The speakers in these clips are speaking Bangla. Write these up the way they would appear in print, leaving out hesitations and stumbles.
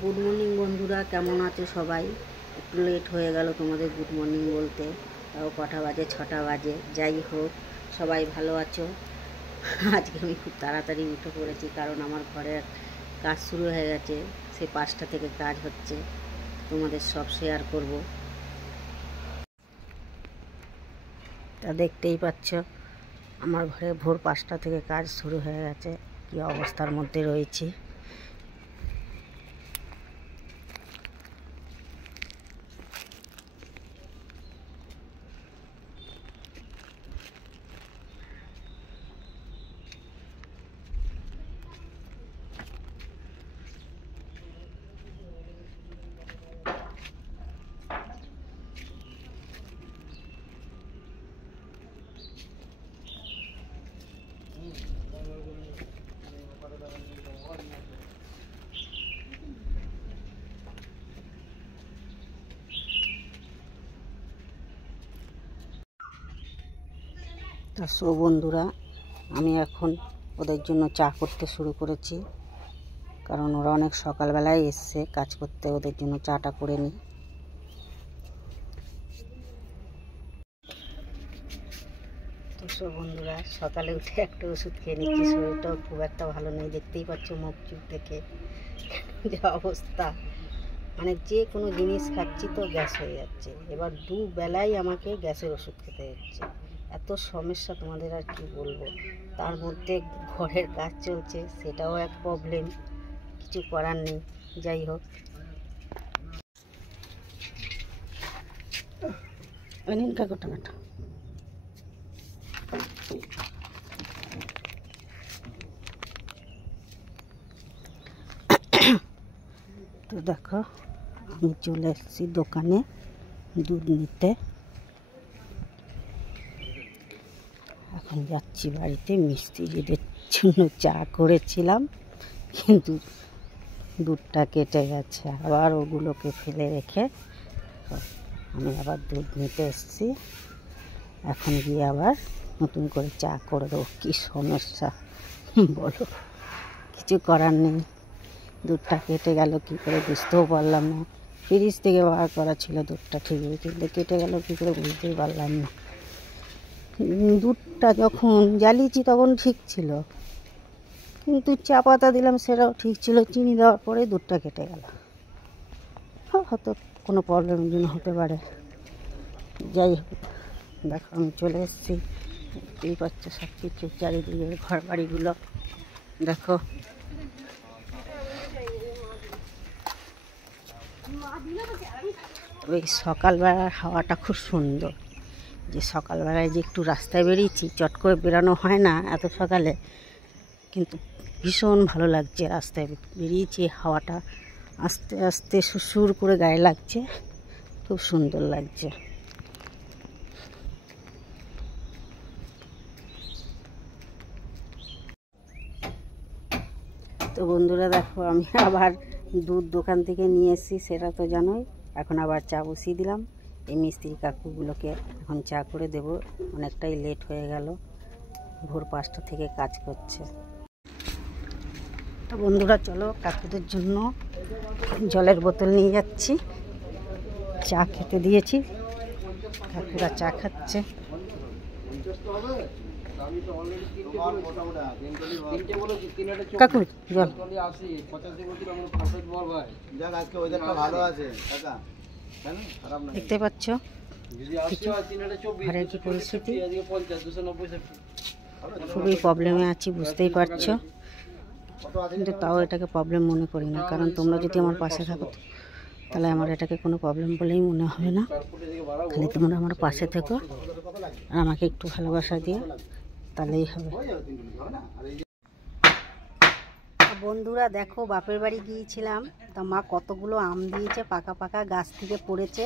গুড মর্নিং বন্ধুরা, কেমন আছো সবাই? একটু লেট হয়ে গেল তোমাদের গুড মর্নিং বলতে, তাও কটা বাজে, 6টা বাজে। যাই হোক, সবাই ভালো আছো? আজকে আমি খুব তাড়াতাড়ি উঠে পড়েছি, কারণ আমার ঘরের কাজ শুরু হয়ে গেছে। সে 5টা থেকে কাজ হচ্ছে, তোমাদের সব শেয়ার করব। তা দেখতেই পাচ্ছ, আমার ঘরে ভোর 5টা থেকে কাজ শুরু হয়ে গেছে। কী অবস্থার মধ্যে রয়েছি। তা বন্ধুরা, আমি এখন ওদের জন্য চা করতে শুরু করেছি, কারণ ওরা অনেক সকালবেলায় এসছে কাজ করতে। ওদের জন্য চাটা করে নিই। তো বন্ধুরা, সকালে উঠে একটা ওষুধ খেয়ে নিচ্ছি। শরীরটাও খুব একটা ভালো নেই, দেখতেই পাচ্ছ মুখ চুখ দেখে যে অবস্থা। মানে যে কোনো জিনিস খাচ্ছি তো গ্যাস হয়ে যাচ্ছে। এবার দুবেলাই আমাকে গ্যাসের ওষুধ খেতে হচ্ছে। এত সমস্যা তোমাদের আর কি বলবো। তার মধ্যে ঘরের কাজ চলছে, সেটাও এক প্রবলেম, কিছু করার নেই। যাই হোক, কাটা কাটা। তো দেখো, আমি চলে এসেছি দোকানে দুধ নিতে। এখন যাচ্ছি বাড়িতে। মিস্ত্রিদের জন্য চা করেছিলাম, কিন্তু দুধটা কেটে গেছে। আবার ওগুলোকে ফেলে রেখে আমি আবার দুধ নিতে এসেছি। এখন গিয়ে আবার নতুন করে চা করে দেবো। কী সমস্যা বলো, কিছু করার নেই। দুধটা কেটে গেল কী করে বুঝতেও পারলাম না। ফ্রিজ থেকে বার করা ছিল দুধটা ঠিকই, কিন্তু কেটে গেল কী করে বুঝতেই পারলাম না। দুধটা যখন জ্বালিয়েছি তখন ঠিক ছিল, কিন্তু চা পাতা দিলাম সেটাও ঠিক ছিল। চিনি দেওয়ার পরে দুধটা কেটে গেল। হয়তো কোনো প্রবলেমের জন্য হতে পারে। যাই হোক, দেখো আমি চলে এসেছি। দেখতেই পাচ্ছ সব কিছু চারিদিকে ঘর বাড়িগুলো দেখো। ওই সকালবেলার হাওয়াটা খুব সুন্দর। যে সকালবেলায় যে একটু রাস্তায় বেরিয়েছি, চট করে বেরানো হয় না এত সকালে, কিন্তু ভীষণ ভালো লাগছে। রাস্তায় বেরিয়েছি, হাওয়াটা আস্তে আস্তে সুর করে গায়ে লাগছে, খুব সুন্দর লাগছে। তো বন্ধুরা দেখো, আমি আবার দুধ দোকান থেকে নিয়ে এসেছি, সেটা তো জানোই। এখন আবার চা বসিয়ে দিলাম। এই মিস্ত্রি কাকুগুলোকে এখন চা করে দেব। অনেকটাই লেট হয়ে গেল, ভোর 5টা থেকে কাজ করছে। তো বন্ধুরা চলো, কাকুদের জন্য জলের বোতল নিয়ে যাচ্ছি। চা খেতে দিয়েছি, কাকুরা চা খাচ্ছে। কাকু জল। দেখতে পাচ্ছ ঘরের কি পরিস্থিতি, খুবই প্রবলেমে আছি, বুঝতেই পারছো। কিন্তু তাও এটাকে প্রবলেম মনে করি না, কারণ তোমরা যদি আমার পাশে থাকো তাহলে আমার এটাকে কোনো প্রবলেম বলেই মনে হবে না। খালি তোমরা আমার পাশে থেকো আর আমাকে একটু ভালোবাসা দিয়ে, তাহলেই হবে। বন্ধুরা দেখো, বাপের বাড়ি গিয়েছিলাম, তা মা কতগুলো আম দিয়েছে, পাকা পাকা গাছ থেকে পড়েছে।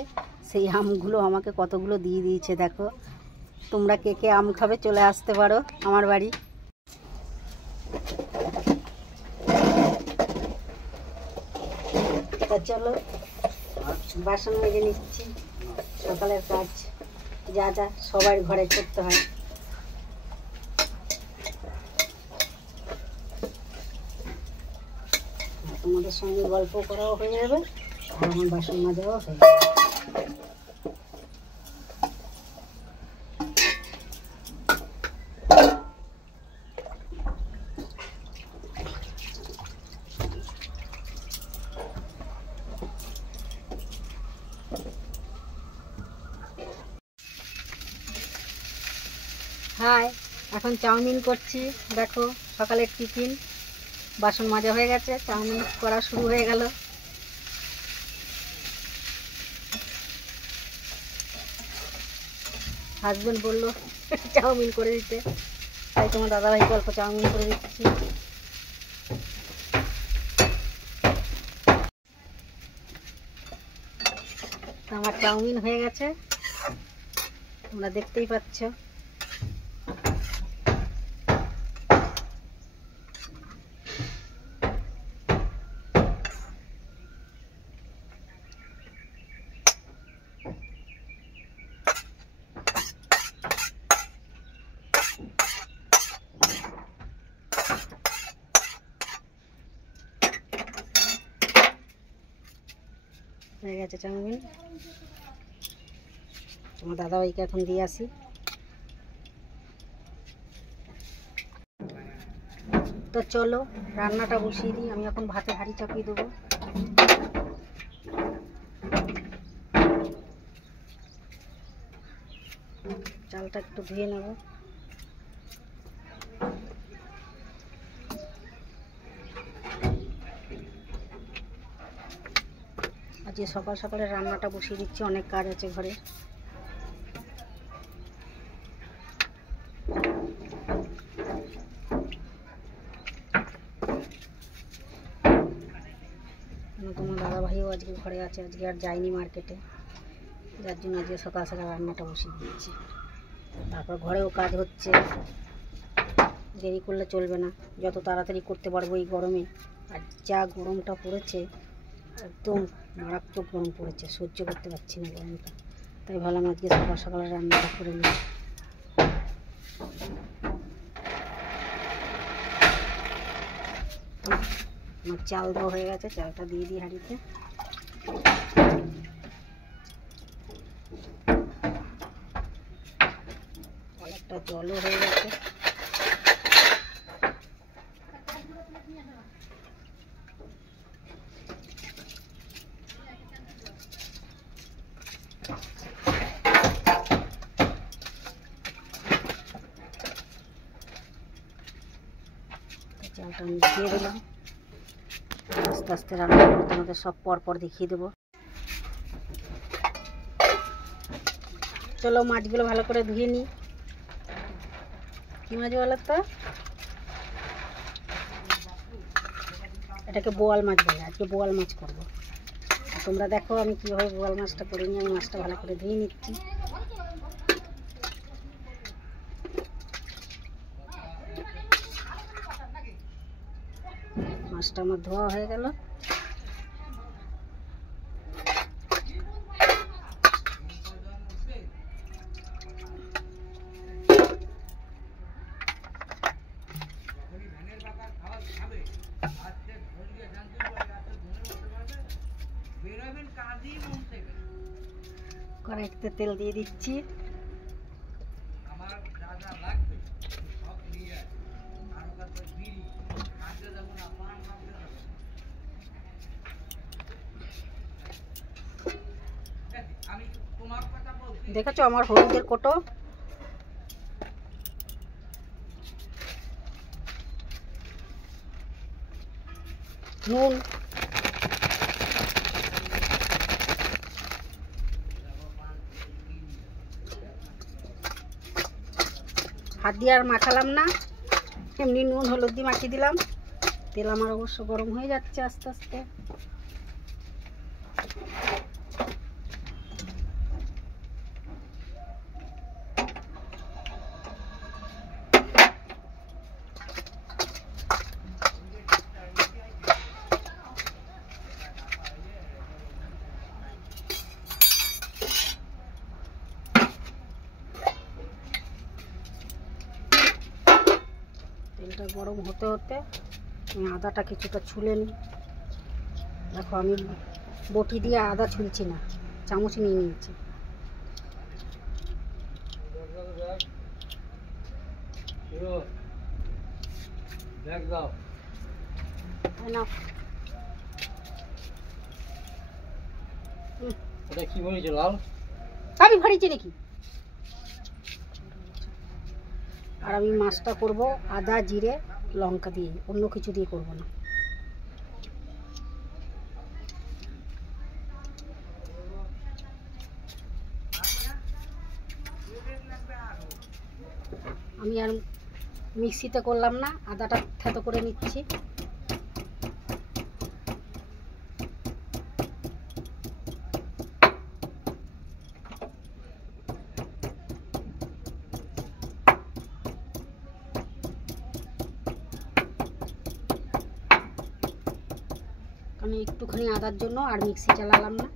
সেই আমগুলো আমাকে কতগুলো দিয়ে দিয়েছে। দেখো, তোমরা কে কে আম খাবে চলে আসতে পারো আমার বাড়ি। তা চলো, বাসন মেজে নিচ্ছি। সকালের কাজ যা যা সবার ঘরে করতে হয়। তোমাদের সঙ্গে গল্প করাও হয়ে যাবে আর আমার বাসন মাজাও হয়ে যাবে। হাই, এখন চাউমিন করছি। দেখো সকালের টিফিন, বাসন মাজা হয়ে গেছে, চাউমিন করা শুরু হয়ে গেল। হাজবেন্ড বললো চাউমিন করে দিতে, তাই তোমার দাদাভাইকে অল্প চাউমিন করে দিচ্ছি। আমার চাউমিন হয়ে গেছে, তোমরা দেখতেই পাচ্ছ। হয়ে গেছে চাউমিন, তোমার দাদাভাইকে এখন দিয়ে আসি। তো চলো রান্নাটা বসিয়ে দিই। আমি এখন ভাতে হাঁড়ি চাপিয়ে দেবো। চালটা একটু ধুয়ে নেব। আজকে সকাল সকালে রান্নাটা বসিয়ে দিচ্ছি, অনেক কাজ আছে ঘরে। তোমার দাদাভাইও আজকে ঘরে আছে, আজকে আর যায়নি মার্কেটে, যার জন্য আজকে সকাল সকাল রান্নাটা বসিয়ে দিচ্ছি। তারপর ঘরেও কাজ হচ্ছে, দেরি করলে চলবে না, যত তাড়াতাড়ি করতে পারবো এই গরমে। আর যা গরমটা পড়েছে, একদম মারাত্মক গরম পড়েছে, সহ্য করতে পারছি না গরমটা। তাই ভাবলাম আজকে সকাল সকালে রান্নাটা করে নিই। আমার চাল দেওয়া হয়ে গেছে, চালটা দিয়ে দিই হাঁড়িতে। অনেকটা জলও হয়ে গেছে। চালটা আমি দিয়ে দিলাম, আস্তে আস্তে রান্না করে তোমাদের সব পরপর দেখিয়ে দেবো। চলো মাছগুলো ভালো করে ধুয়ে নিই। কি মাছ বলো তো? এটাকে বোয়াল মাছ বলে। আজকে বোয়াল মাছ করবো। তোমরা দেখো আমি কীভাবে বোয়াল মাছটা করে নিই। আমি মাছটা ভালো করে ধুয়ে নিচ্ছি। মাছটা আমার ধোয়া হয়ে গেল। কড়াইতে তেল দিয়ে দিচ্ছি। দেখেছো আমার হলুদের কোটো। নুন, হাত দিয়ে আর মাখালাম না, এমনি নুন হলুদ দিয়ে মাখিয়ে দিলাম। তেল আমার অবশ্য গরম হয়ে যাচ্ছে আস্তে আস্তে। তেলটা গরম হতে হতে আমি আদাটা কিছুটা ছুলে নিই। দেখো আমি বটি দিয়ে আদা ছুলছি না, চামচ নিয়ে নিয়েছি। কি বলেছে লাল? আমি ভাড়িয়েছি নাকি? আর আমি মাছটা করব আদা জিরে লঙ্কা দিয়ে, অন্য কিছু দিয়ে করব না। আমি আর মিক্সিতে করলাম না, আদাটা থেতো করে নিচ্ছি। আমি একটুখানি আদার জন্য আর মিক্সি চালালাম না।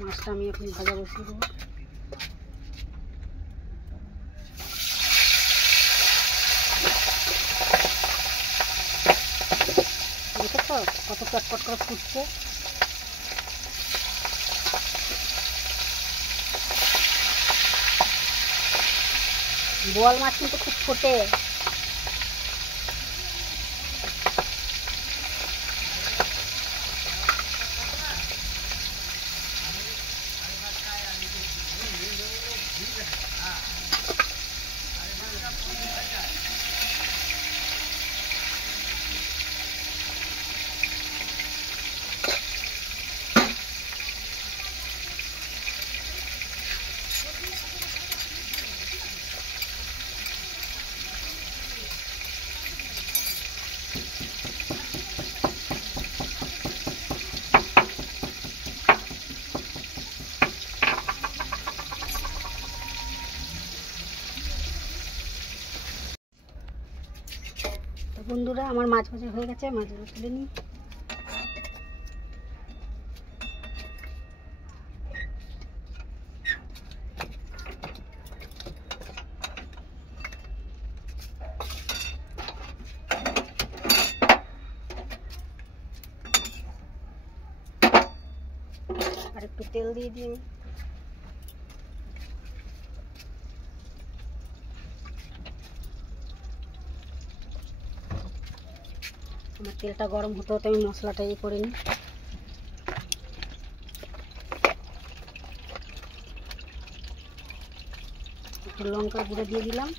মাছটা আমি এখন ভাজা বসিয়ে দেবো। দেখেছো কত চটপট করে ফুটছে। বোয়াল মাছ কিন্তু খুব ফোটে। বন্ধুরা আমার মাছ ভাজা হয়ে গেছে, মাছগুলো তুলে নিই। আর একটু তেল দিয়ে দিই। আমার তেলটা গরম হতে হতে আমি মশলাটা করে নিই। একটু লঙ্কার গুঁড়ো দিয়ে দিলাম।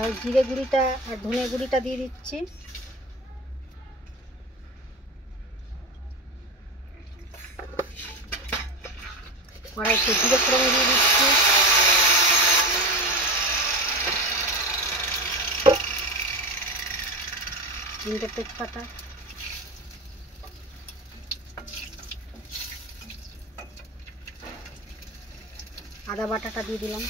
আর জিরে গুঁড়িটা আর ধনে গুঁড়িটা দিয়ে দিচ্ছি। কড়াইতে জিরে ফোড়ন দিয়ে দিচ্ছি। তিনটে তেজপাতা, আদা বাটাটা দিয়ে দিলাম।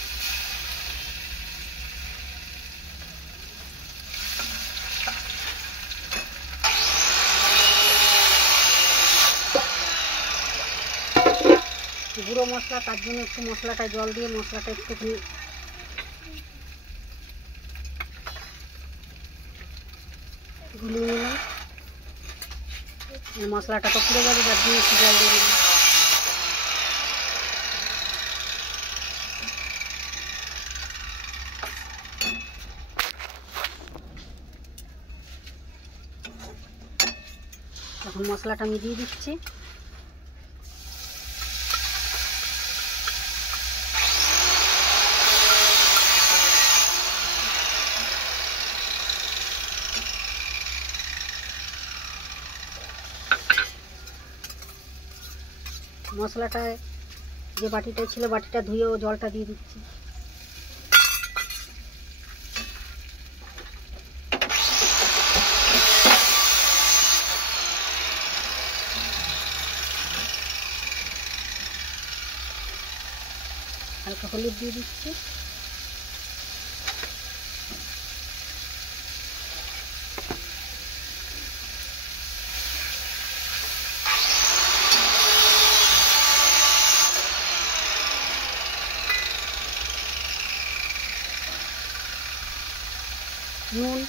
গুঁড়ো মশলা, তার জন্য একটু মশলাটায় জল দিয়ে মশলাটা একটুখানি গুলিয়ে নিলাম। মশলাটা তো পুড়ে যাবে, তার জন্য একটু জল দিয়ে দিলাম। এখন মশলাটা আমি দিয়ে দিচ্ছি। মশলাটায় যে বাটিটাই ছিল বাটিটা ধুয়ে ও জলটা দিয়ে দিচ্ছি। হালকা হলুদ দিয়ে দিচ্ছি। নুন,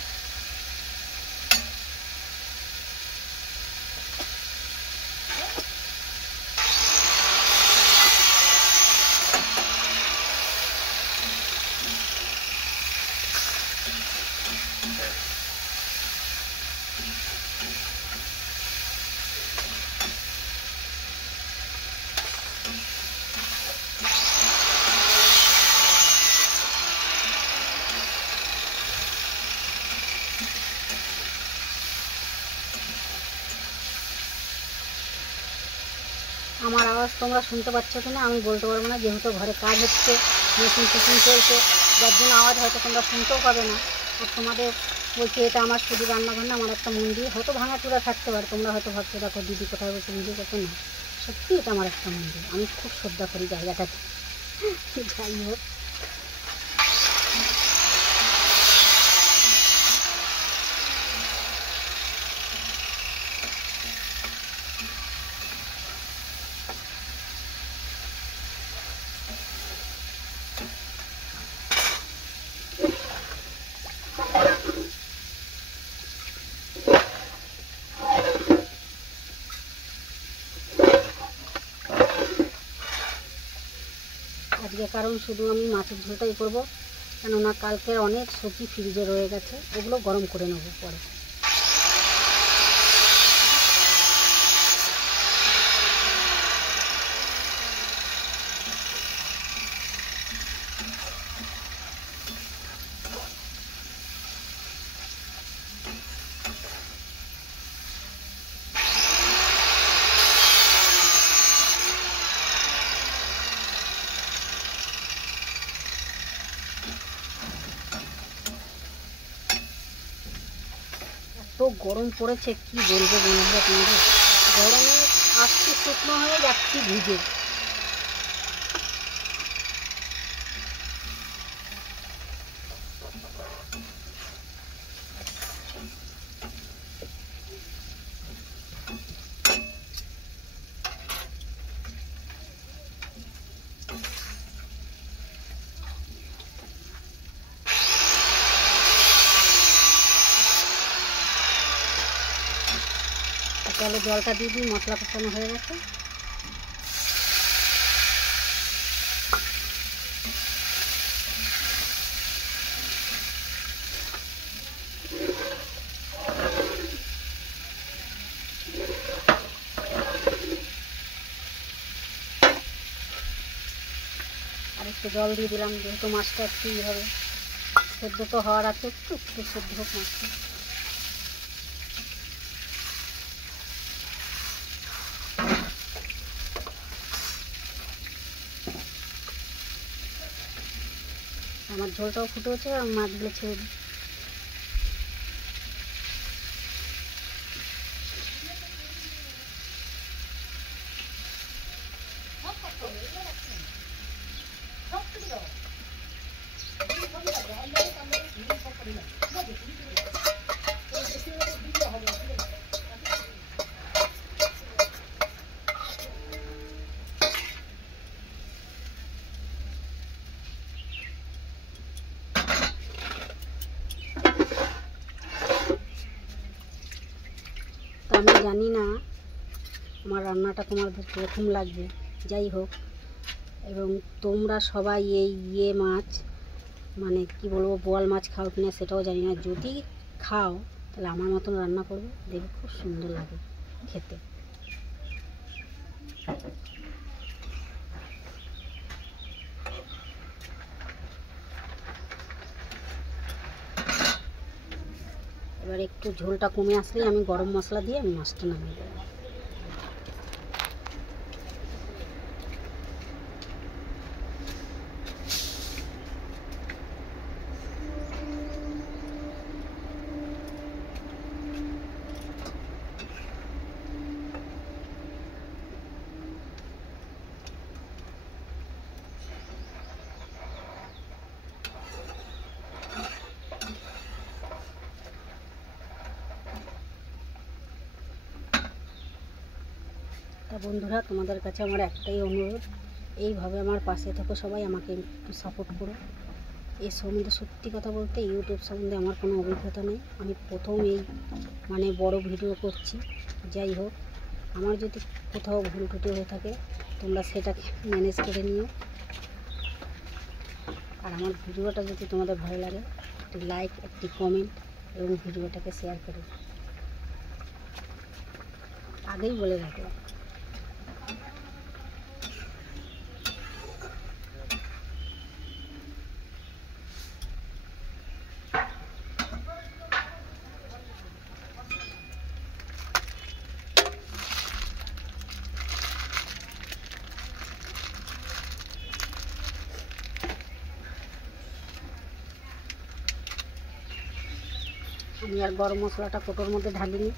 আমার আওয়াজ তোমরা শুনতে পাচ্ছ কিনা আমি বলতে পারবো না, যেহেতু ঘরে কাজ হচ্ছে, মেশিন টেশিন চলছে, যার জন্য আওয়াজ হয়তো তোমরা শুনতেও পাবে না। আর তোমাদের বলছি এটা আমার শুধু রান্নাঘর না, আমার একটা মন্দির। হয়তো ভাঙাচুরা থাকতে পারে, তোমরা হয়তো ভাবছো দেখো দিদি কোথায় বসে ভিডিও করতে, না সত্যি এটা আমার একটা মন্দির। আমি খুব শ্রদ্ধা করি জায়গাটাকে। যাই হোক, আজকে কারণ শুধু আমি মাছের ঝোলটাই করবো, কেননা কালকের অনেক সবজি ফ্রিজে রয়ে গেছে, ওগুলো গরম করে নেবো পরে। এত গরম পড়েছে কি বলবো বন্ধুরা তোমাদের, গরমে আজকে শুকনো হয়ে যাচ্ছি ভিজে। তাহলে জলটা দিয়ে দিই, মশলা কষানো হয়ে গেছে। আর একটু জল দিয়ে দিলাম, যেহেতু মাছটা একটু হবে সেদ্ধ তো হওয়ার আছে, একটু একটু সেদ্ধ হোক মাছটা। আমার ঝোলটাও ফুটেছে, আর মাছগুলো ছেড়ে দিই। তো আমি জানি না আমার রান্নাটা তোমাদের কীরকম লাগবে, যাই হোক। এবং তোমরা সবাই এই মাছ, মানে কি বলবো, বোয়াল মাছ খাও কিনা সেটাও জানি না। যদি খাও তাহলে আমার মতন রান্না করবে, দেখবে খুব সুন্দর লাগে খেতে। এবার একটু ঝোলটা কমে আসলেই আমি গরম মশলা দিয়ে আমি মাছটা নামিয়ে দেবো। তা বন্ধুরা, তোমাদের কাছে আমার একটাই অনুরোধ, এইভাবে আমার পাশে থেকো, সবাই আমাকে একটু সাপোর্ট করো। এর সম্বন্ধে সত্যি কথা বলতে ইউটিউব সম্বন্ধে আমার কোনো অভিজ্ঞতা নেই, আমি প্রথম এই বড় ভিডিও করছি। যাই হোক, আমার যদি কোথাও ভুল ত্রুটি হয়ে থাকে তোমরা সেটাকে ম্যানেজ করে নিও। আর আমার ভিডিওটা যদি তোমাদের ভালো লাগে একটি লাইক, একটি কমেন্ট এবং ভিডিওটাকে শেয়ার করো। আগেই বলে রাখলাম। আমি আর গরম মশলাটা কোটোর মধ্যে ঢালিনি।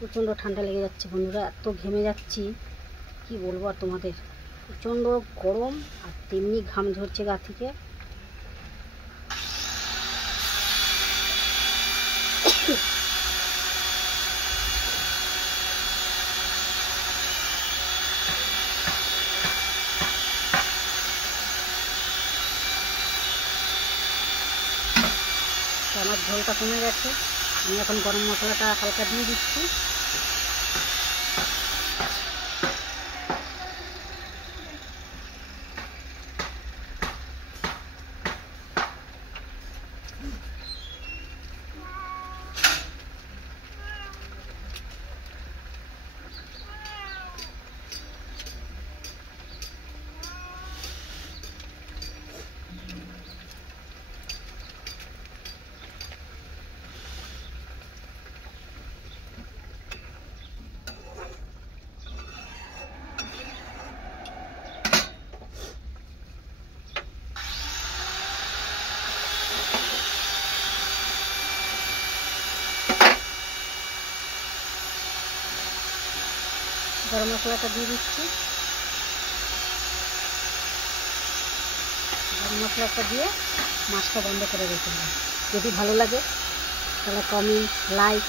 প্রচণ্ড ঠান্ডা লেগে যাচ্ছে বন্ধুরা, এত ঘেমে যাচ্ছি কি বলবো আর তোমাদের। প্রচণ্ড গরম আর তেমনি ঘাম ঝরছে গা থেকে। আমার ঝোলটা কমে গেছে, আমি এখন গরম মশলাটা হালকা দিয়ে দিচ্ছি। গরম মশলাটা দিয়ে দিচ্ছি। গরম মশলাটা দিয়ে মাছটা বন্ধ করে রেখে দেবো। যদি ভালো লাগে তাহলে কমেন্ট, লাইক,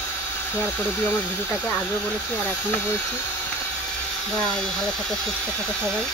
শেয়ার করে দিও আমার ভিডিওটাকে। আগেও বলেছি আর এখনও বলছি, ভালো থাকো, সুস্থ থাকো সবাই।